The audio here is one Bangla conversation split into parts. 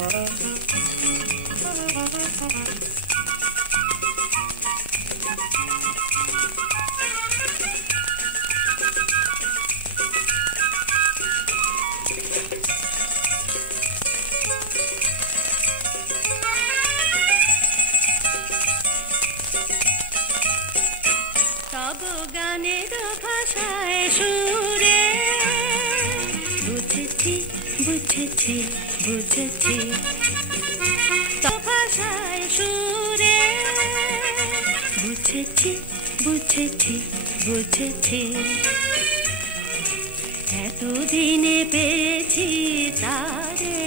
তব গানের ভাষায় সুরে বুঝেছি বুঝেছি বুঝেছি, তব ভাষায় সুরে বুঝেছি বুঝেছি বুঝেছি। এতদিনে পেয়েছি তারে,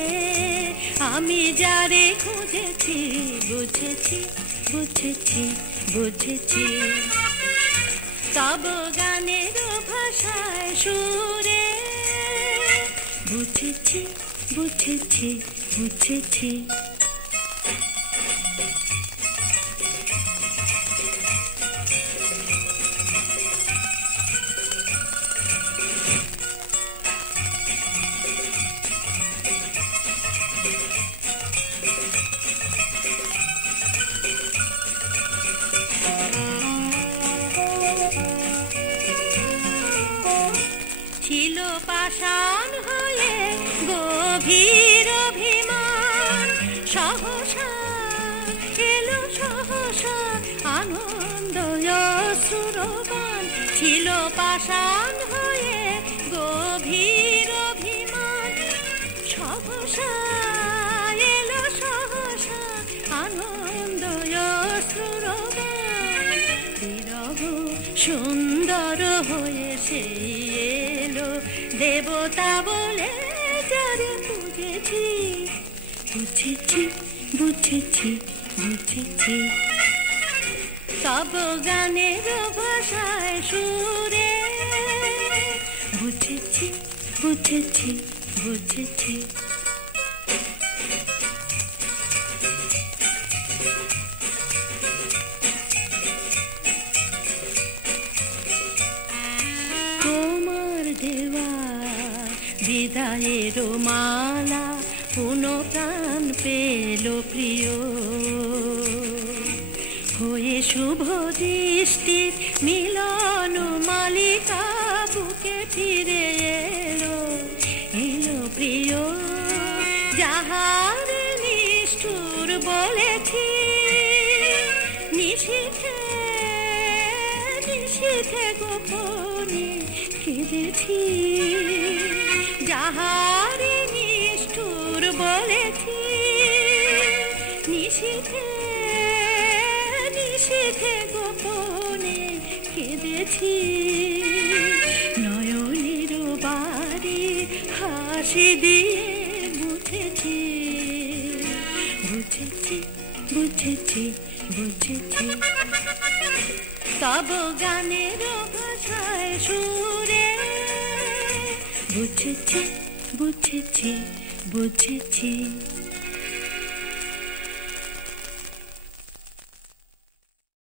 আমি যারে খুঁজেছি, বুঝেছি বুঝেছি বুঝেছি। তব গানের ভাষায় সুরে বুঝেছি বুঝেছি বুঝেছি। ছিল পাষাণ হয়ে গভীর অভিমান, সহসা এলো সহসা আনন্দ অশ্রুবাণ। ছিল পাষাণ হয়ে গভীর অভিমান, সহসা এলো সহসা আনন্দ অশ্রুবাণ। বিরহ সুন্দর হয়ে সেই এলো, দেবতা বলে যারে বুঝেছি, বুঝেছি বুঝেছি বুঝেছি। তব গানের ভাষায় সুরে বুঝেছি বুঝেছি বুঝেছি। তোমার দেওয়া বিদায়ের মালা পুনঃ প্রাণ পেল প্রিয় হয়ে, শুভ দৃষ্টির মিলন মালিকা বুকে ফিরে এলো, এলো প্রিয়। যাহার নিষ্ঠুর বলেছি নিশীথে নিশীথে গোপনে কেঁদেছি, যাহার নিষ্ঠুর বলেছি নিশীথে নিশীথে গোপনে কেঁদেছি। নয়নের বাড়ি হাসি দিয়ে বুঝেছি, বুঝেছি বুঝেছি বুঝেছি। তব গানের ভাষায় সুরে বুঝেছি বুঝেছি বুঝেছি।